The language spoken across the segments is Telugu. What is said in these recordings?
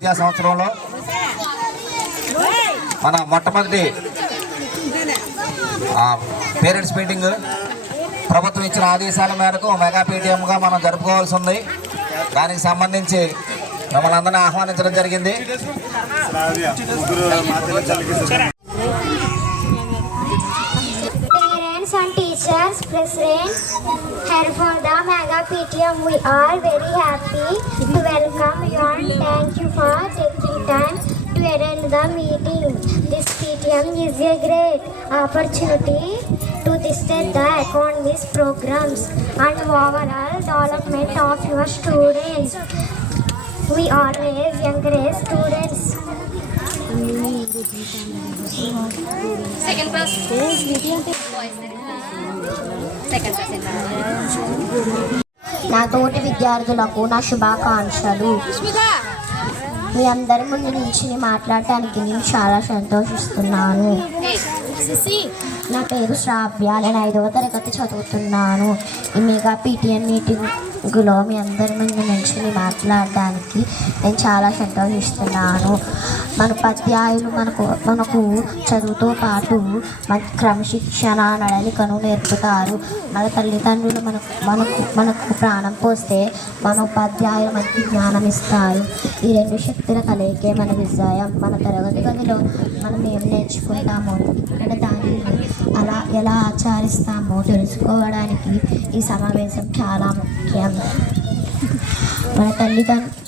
విద్యా సంవత్సరంలో మన మొట్టమొదటి పేరెంట్స్ మీటింగ్ ప్రభుత్వం ఇచ్చిన ఆదేశాల మేరకు మెగా పేటీఎంగా మనం జరుపుకోవాల్సి ఉంది. దానికి సంబంధించి మమ్మల్ని అందరినీ ఆహ్వానించడం జరిగింది. Parents and teachers present here for the Mega PTM, we are very happy to welcome you and thank you for taking time to attend the meeting. This PTM is a great opportunity to discuss the economics programs and overall development of your students. We always encourage students. Second class. Second class. నా తోటి విద్యార్థులకు నా శుభాకాంక్షలు. మీ అందరి ముందు నుంచి మాట్లాడటానికి నేను చాలా సంతోషిస్తున్నాను. నా పేరు శ్రావ్య, నేను 5వ తరగతి చదువుతున్నాను. ఈ మెగా PTM మీటింగ్లో మీ అందరి ముందు నుంచి మాట్లాడడానికి నేను చాలా సంతోషిస్తున్నాను. మన ఉపాధ్యాయులు మనకు చదువుతో పాటు మన క్రమశిక్షణ నడలికను నేర్పుతారు. మన తల్లిదండ్రులు మనకు ప్రాణం పోస్తే మన ఉపాధ్యాయులు మనకి జ్ఞానం ఇస్తారు. ఈ రెండు శక్తుల కలయికే మన విజయం. మన తరగతి గదిలో మనం ఏం నేర్చుకుంటామో ఇక్కడ దాన్ని ఎలా ఆచరిస్తామో తెలుసుకోవడానికి ఈ సమావేశం చాలా ముఖ్యం.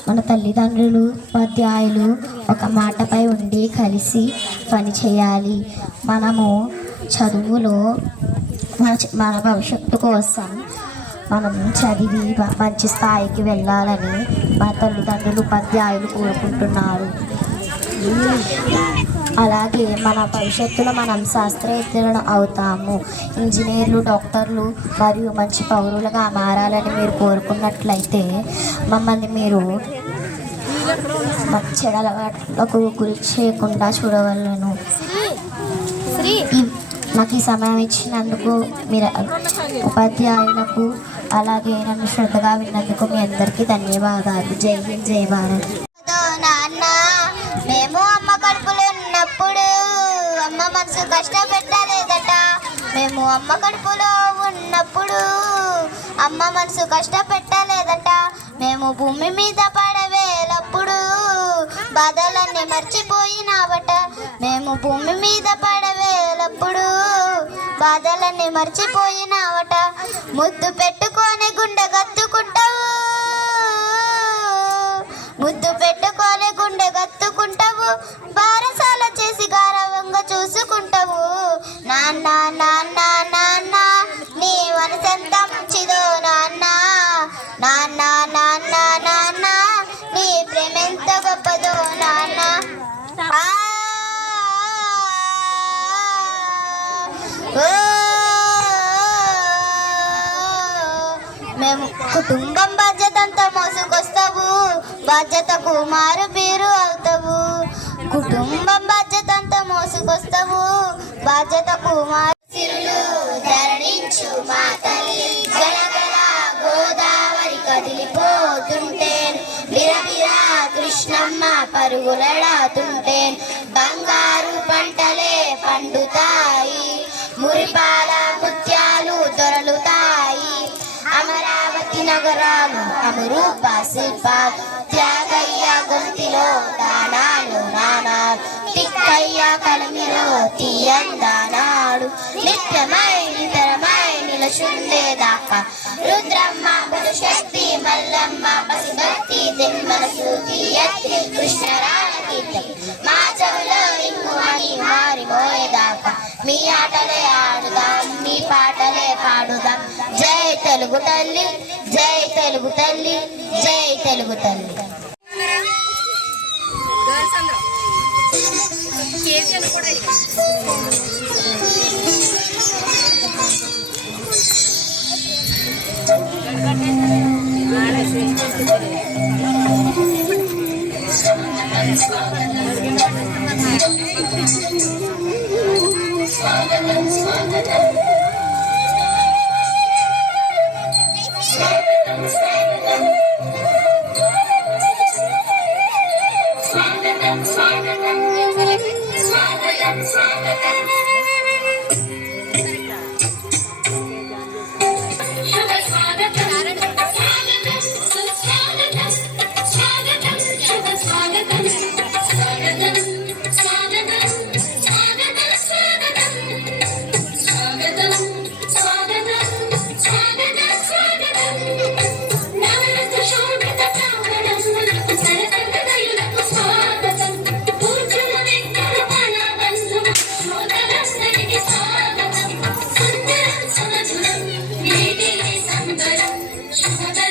మన తల్లిదండ్రులు ఉపాధ్యాయులు ఒక మాటపై ఉండి కలిసి పని చేయాలి. మనము చదువులో మన భవిష్యత్తు కోసం మనం చదివి మంచి స్థాయికి వెళ్ళాలని మన తల్లిదండ్రులు ఉపాధ్యాయులు కోరుకుంటున్నారు. అలాగే మన భవిష్యత్తులో మనం శాస్త్రవేత్తలు అవుతాము. ఇంజనీర్లు, డాక్టర్లు మరియు మంచి పౌరులుగా మారాలని మీరు కోరుకున్నట్లయితే మమ్మల్ని మీరు చెడలకు గురి చేయకుండా చూడవలను. నాకు ఈ సమయం ఇచ్చినందుకు మీరు ఉపాధ్యాయులకు అలాగే నన్ను శ్రద్ధగా విన్నందుకు మీ అందరికీ ధన్యవాదాలు. జై హింద్, జై భారత్. మేము అమ్మ కడుపులో ఉన్నప్పుడు అమ్మ మనసు కష్టపెట్టలేదట. మేము అమ్మ కడుపులో ఉన్నప్పుడు అమ్మ మనసు కష్టపెట్టలేదట. మేము భూమి మీద పడవేలప్పుడు బాధలన్నీ మర్చిపోయినావట. మేము భూమి మీద పడవేలప్పుడు బాధలన్నీ మర్చిపోయినావట. ముద్దు పెట్టుకొని గుండె గత్తుకుంటావు, ముద్దు పెట్టుకొని గుండె గత్తుకుంటావు, బారసాల చేసి గారవంగా చూసుకుంటావు. నాన్న నాన్న నాన్న నీ మనసెంత మంచిదో నాన్న, నాన్న నాన్న నాన్న నీ ప్రేమెంత గొప్పదో నాన్న. మేము కుటుంబం బాధ్యతంతా మోసుకొస్తావు, బాధ్యతకు మారు పేరు అవుతావు. కుటుంబం బాధ్యతంతా మోసుకొస్తావు, బాధ్యతకు మారు ధరణించు మా తల్లి. గలగల గోదావరి కదిలిపోతుంటే బిరబిరా కృష్ణమ్మ పరుగులడాతుంటే బంగారు పంటలే పండుతాయి, మురిపాల ముత్యాలు దొరలుతాయి. అమరావతి నగరాలు అమరూప శిల్పాలు, త్యాగయ్య గొంతిలో దానాలు నానాలు, తిక్కయ్య కలిమిలో తీయందానాడు. నిత్యమై నితరమై నిలచుండేదాకా రుద్రమ్మ శక్తి మల్లమ్మ పసిభక్తి తిమ్మల శృతి ఎత్తి కృష్ణరాల కీర్తి మా చెవులో ఇంగు అని మారిపోయేదాకా మీ ఆటలే ఆడుదాం, మీ పాటలే పాడుదాం. జై తెలుగు తల్లి, జై తెలుగు తల్లి, జై తెలుగు తల్లి. చిన్న